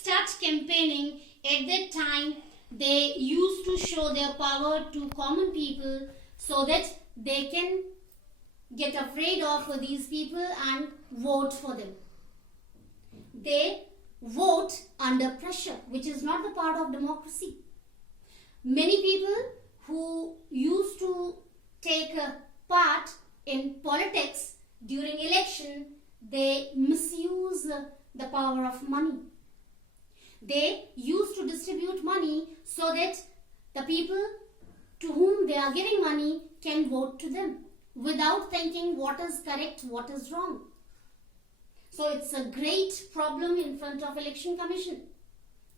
start campaigning, at that time they used to show their power to common people so that they can get afraid of these people and vote for them. They vote under pressure, which is not the part of democracy. Many people who used to take a part in politics during election, they misuse the power of money. They used to distribute money so that the people to whom they are giving money can vote to them without thinking what is correct, what is wrong. So it's a great problem in front of Election Commission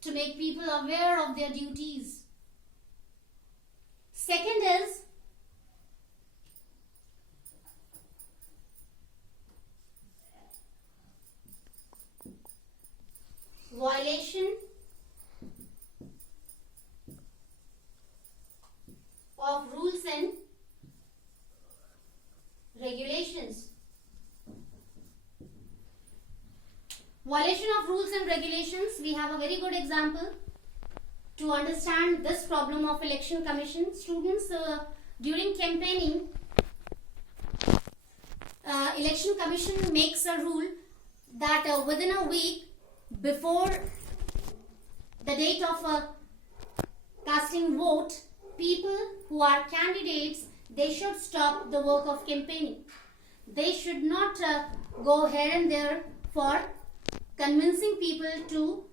to make people aware of their duties. Second is violation of rules and regulations. Violation of rules and regulations, we have a very good example to understand this problem of Election Commission. Students, during campaigning, Election Commission makes a rule that within a week before the date of casting vote, people who are candidates, they should stop the work of campaigning. They should not go here and there for convincing people to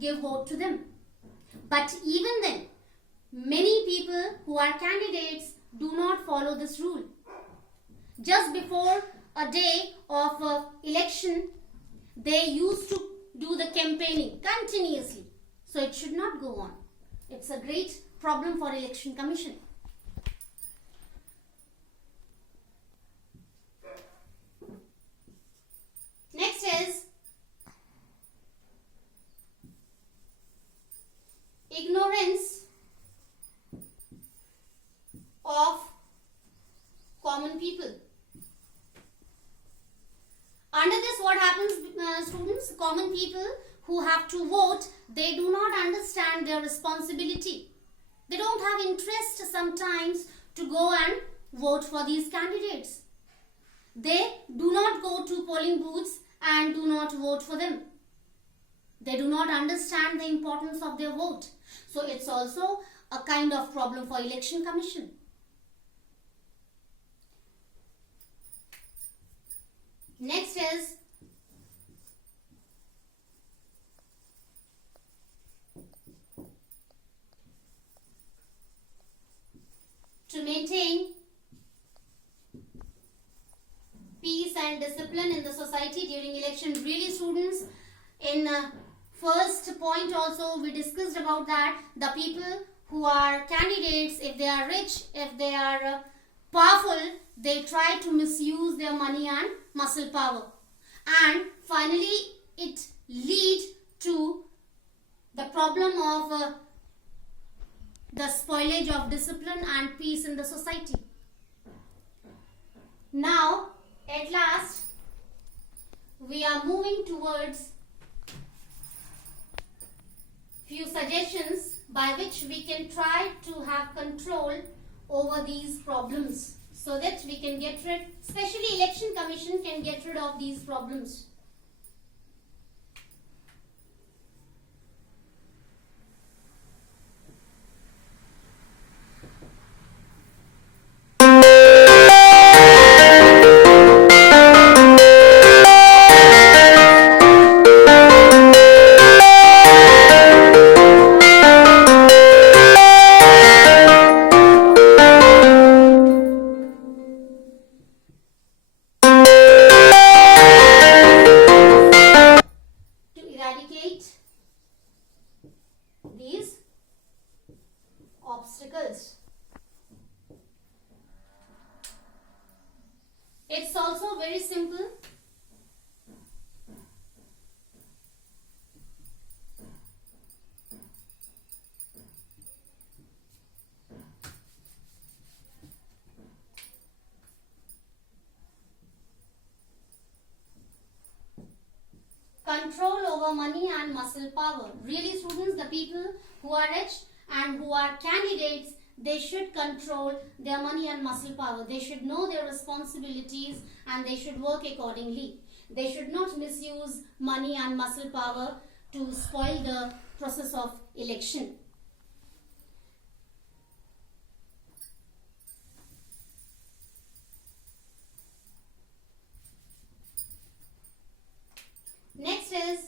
give vote to them. But even then, many people who are candidates do not follow this rule. Just before a day of election, they used to do the campaigning continuously. So it should not go on. It's a great problem for Election Commission. Next is ignorance of common people. Under this, what happens, students? Common people who have to vote, they do not understand their responsibility. They don't have interest sometimes to go and vote for these candidates. They do not go to polling booths and do not vote for them. They do not understand the importance of their vote. So it's also a kind of problem for Election Commission. Next is to maintain peace and discipline in the society during election. Really, students, in first point also we discussed about that the people who are candidates, if they are rich, if they are powerful, they try to misuse their money and muscle power, and finally it leads to the problem of the spoilage of discipline and peace in the society. Now at last we are moving towards few suggestions by which we can try to have control over these problems so that we can get rid, especially Election Commission can get rid of these problems. control over money and muscle power. Really students, the people who are rich and who are candidates, they should control their money and muscle power. They should know their responsibilities and they should work accordingly. They should not misuse money and muscle power to spoil the process of election. Next is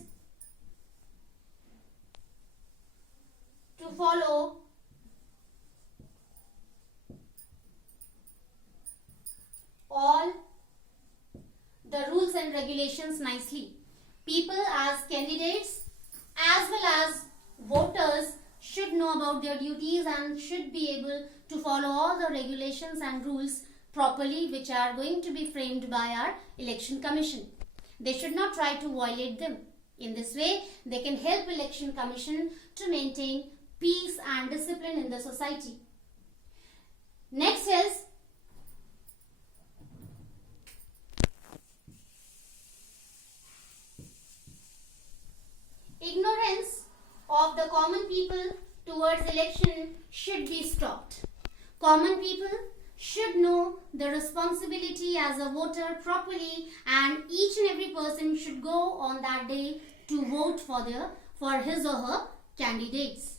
to follow all the rules and regulations nicely. People as candidates as well as voters should know about their duties and should be able to follow all the regulations and rules properly, which are going to be framed by our election commission. They should not try to violate them. In this way, they can help election commission to maintain peace and discipline in the society. Next is ignorance of the common people towards election should be stopped. Common people should know the responsibility as a voter properly, and each and every person should go on that day to vote for his or her candidates.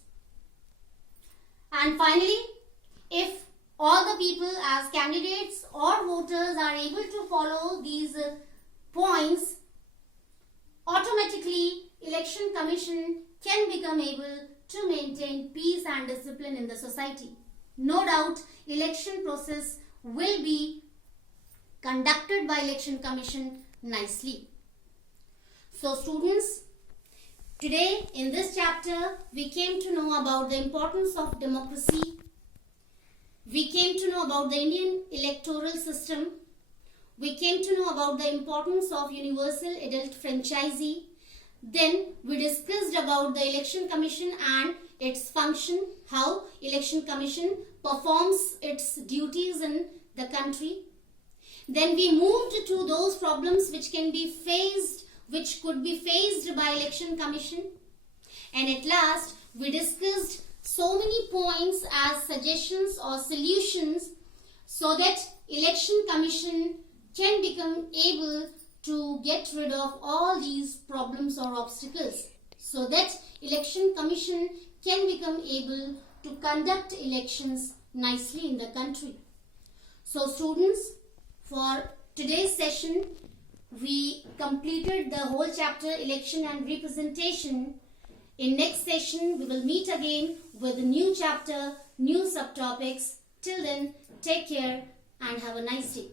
And finally, if all the people as candidates or voters are able to follow these points, automatically election commission can become able to maintain peace and discipline in the society. No doubt, election process will be conducted by election commission nicely. So students, today in this chapter, we came to know about the importance of democracy. We came to know about the Indian electoral system. We came to know about the importance of universal adult franchisee. Then we discussed about the election commission and its function, how election commission performs its duties in the country. Then we moved to those problems which could be faced by election commission. And at last, we discussed so many points as suggestions or solutions so that election commission can become able to get rid of all these problems or obstacles, so that election commission can become able to conduct elections nicely in the country. So students, for today's session, we completed the whole chapter election and representation. In next session, we will meet again with a new chapter, new subtopics. Till then, take care and have a nice day.